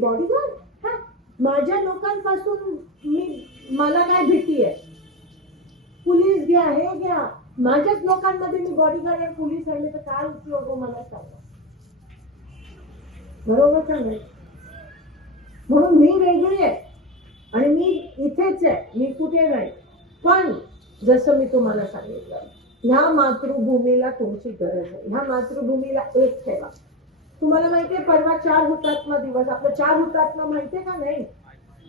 Bodyguard? माझ्या लोकांपासून मला काय भीती आहे? पोलीस घ्या, हे घ्या, माझ्याच लोकांमध्ये मी बॉडीगार्ड आणि पोलीस आणले तर काय उपयोग हो मला सांगा. बरोबर का नाही? म्हणून मी वेगळी आहे आणि मी इथेच आहे, मी कुठे नाही. पण जसं मी तुम्हाला सांगितलं, ह्या मातृभूमीला तुमची गरज आहे. ह्या मातृभूमीला एक ठेवा. तुम्हाला माहितीये परवा 4 हुतात्मा दिवस. आपलं 4 हुतात्मा माहितीये का नाही?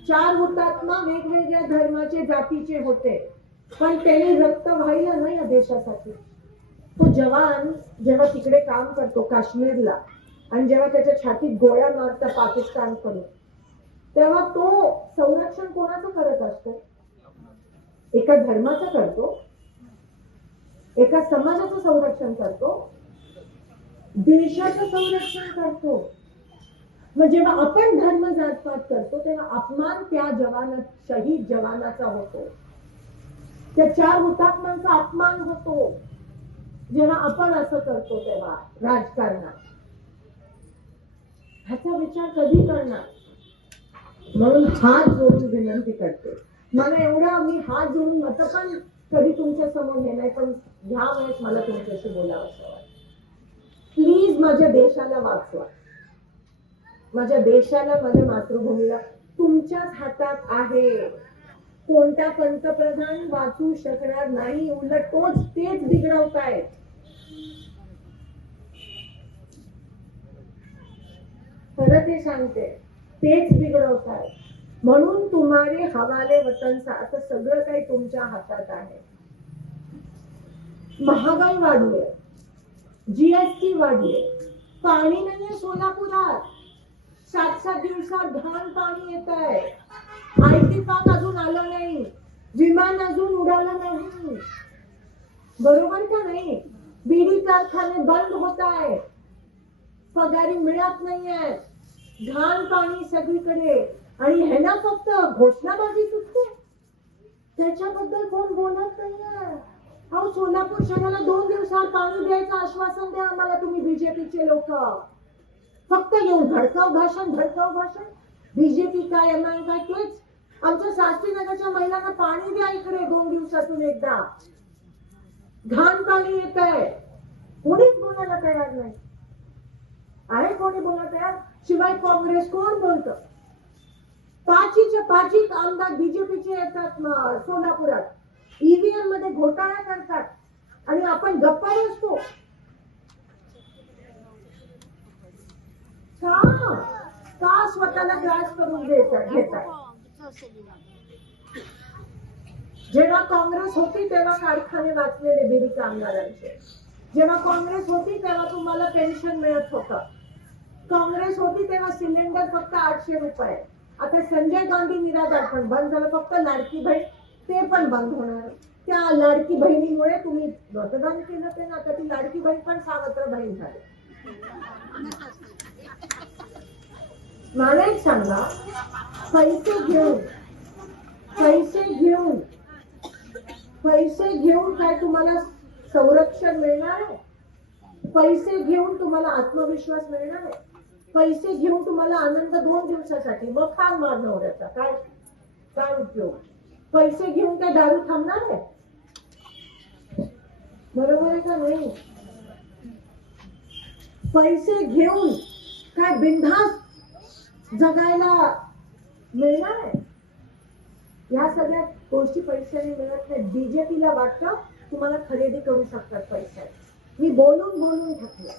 4 हुतात्मा वेगवेगळ्या धर्माचे, जातीचे होते, पण त्यांनी रक्त वाहिलं नाही या देशासाठी. तो जवान जेव्हा तिकडे काम करतो काश्मीरला आणि जेव्हा त्याच्या छातीत गोळ्या मारता पाकिस्तान करून, तेव्हा तो संरक्षण कोणाचं करत असतो? एका धर्माचं करतो, एका समाजाचं संरक्षण करतो, देशाचं संरक्षण करतो. मग जेव्हा आपण धर्म जातपात करतो तेव्हा अपमान त्या शहीद जवानाचा होतो, त्या 4 हुतात्म्यांचा अपमान होतो. जेव्हा आपण असं करतो तेव्हा राजकारणात ह्याचा विचार कधी करणार? म्हणून हात जोडून विनंती करते. मला एवढं मी हात जोडून मत पण कधी तुमच्या समोर हे नाही, पण ह्या वेळेस मला तुमच्याशी बोलावं असं वाटतं. प्लीज माझ्या देशाला वाचवा. माझ्या देशाला, माझ्या मातृभूमीला तुमच्याच हातात आहे. कोणता पंतप्रधान वाचू शकणार नाही, उलट तेच बिघडवतायत. खरं ते सांगते, तेच बिघडवतायत. म्हणून तुम्हारे हवाले वतन आता सगळं काही तुमच्या हातात आहे. महागाई वाढली आहे, जीएसटी वाढली, पाणी नाहीये सोलापुरात. 7-7 दिवसात घाण पाणी येत आहे. आयटी पार्क अजून आलं नाही, विमान अजून उडालं नाही. बरोबर का नाही? बीडी कारखाने बंद होत आहे, पगारी मिळत नाहीये, घाण पाणी सगळीकडे. आणि ह्याला फक्त घोषणाबाजी सुटते, त्याच्याबद्दल कोण बोलत नाहीये. अहो, सोलापूर शहराला 2 दिवसात पाणी द्यायचं आश्वासन द्या आम्हाला तुम्ही बीजेपीचे लोक. फक्त येऊन धडकाव भाषण. बीजेपी काय, एमआय काय, तेच. आमच्या शास्त्रीनगरच्या महिलांना पाणी द्या इकडे 2 दिवसातून एकदा. घाण पाणी येत आहे, कोणीच बोलायला तयार नाही. आहे कोणी बोलत तयार? शिवाय काँग्रेस कोण बोलतं? 5 आमदार बीजेपीचे येतात सोलापुरात, ईव्हीएम मध्ये घोटाळा करतात आणि आपण गप्पा असतो. का स्वतःला ग्रास करून घेतात? जेव्हा काँग्रेस होती तेव्हा कारखाने वाचलेले बिडी कामगारांचे. जेव्हा काँग्रेस होती तेव्हा तुम्हाला पेन्शन मिळत होतं. काँग्रेस होती तेव्हा सिलेंडर फक्त 800 रुपये. आता संजय गांधी निराधार पण बंद झालं, फक्त लाडकी बहीण ते पण बंद होणार. त्या लाडकी बहिणीमुळे तुम्ही मतदान केलं ते ना, आता ती लाडकी बहीण पण सावत्र बहीण झाली. मला एक सांगा, पैसे घेऊन काय तुम्हाला संरक्षण मिळणार आहे? पैसे घेऊन तुम्हाला आत्मविश्वास मिळणार आहे? पैसे घेऊन तुम्हाला आनंद 2 दिवसासाठी, मग फार मारण्याचा काय उपयोग? पैसे घेऊन काय दारू थांबणार आहे? बरोबर आहे का नाही? पैसे घेऊन काय बिनधास्त जगायला मिळणार आहे? या सगळ्या गोष्टी पैशाने मिळत नाही. बीजेपीला वाटतं तुम्हाला खरेदी करू शकतात पैसे. मी बोलून थकले.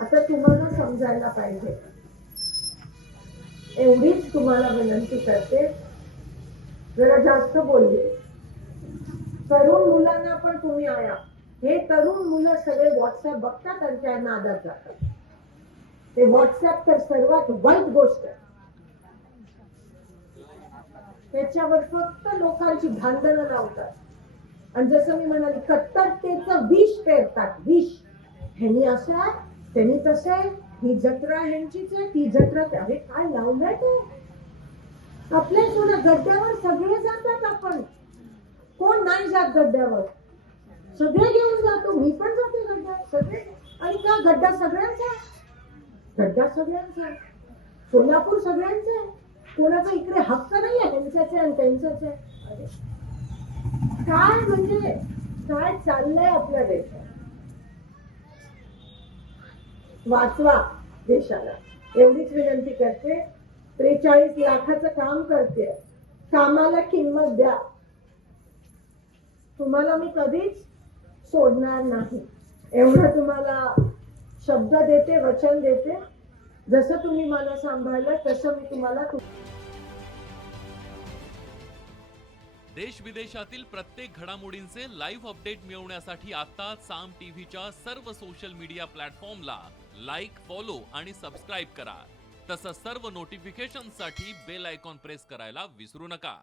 आता तुम्हाला समजायला पाहिजे. एवढीच तुम्हाला विनंती करते, जरा जास्त बोलले. तरुण मुलांना पण तुम्ही आया. हे तरुण मुलं सगळे व्हॉट्सअप बघतात आणि त्या नादात जातात. ते व्हॉट्सअप तर सर्वात वाईट गोष्ट आहे. त्याच्यावर फक्त लोकांची भांडणं लावतात आणि जसं मी म्हणाली कट्टरतेचं विष पेरतात. विष. ह्यांनी असं आहे, त्यांनी तसं आहे, ही जत्रा ह्यांचीच आहे, ती जत्रा. अरे काय लावलंय ते? आपल्या थोड्या गड्ड्यावर सगळे जातात. आपण कोण नाही जात गड्ड्यावर? सगळे घेऊन जातो. मी पण जाते गड्ड्यावर, सगळे. आणि का गड्डा सगळ्यांचा? गड्डा सगळ्यांचा. सोलापूर सगळ्यांचं आहे, कोणाचा इकडे हक्क नाही आहे त्यांच्याच आहे आणि त्यांचंच आहे. अरे काय म्हणजे काय चाललंय आपल्या देशात. वाचवा देशाला एवढीच विनंती करते. 43 लाखाचं काम करते, कामाला किंमत द्या. तुम्हाला मी कधीच सोडणार नाही, एवढं तुम्हाला शब्द देते, वचन देते. जसं तुम्ही मला सांभाळलं तसं मी तुम्हाला. देश विदेशातील प्रत्येक घडामोडींचे लाईव्ह अपडेट मिळवण्यासाठी आता साम टीव्हीच्या सर्व सोशल मीडिया प्लॅटफॉर्मला लाईक, फॉलो आणि सबस्क्राईब करा. तसंच सर्व नोटिफिकेशनसाठी बेल आयकॉन प्रेस करायला विसरू नका.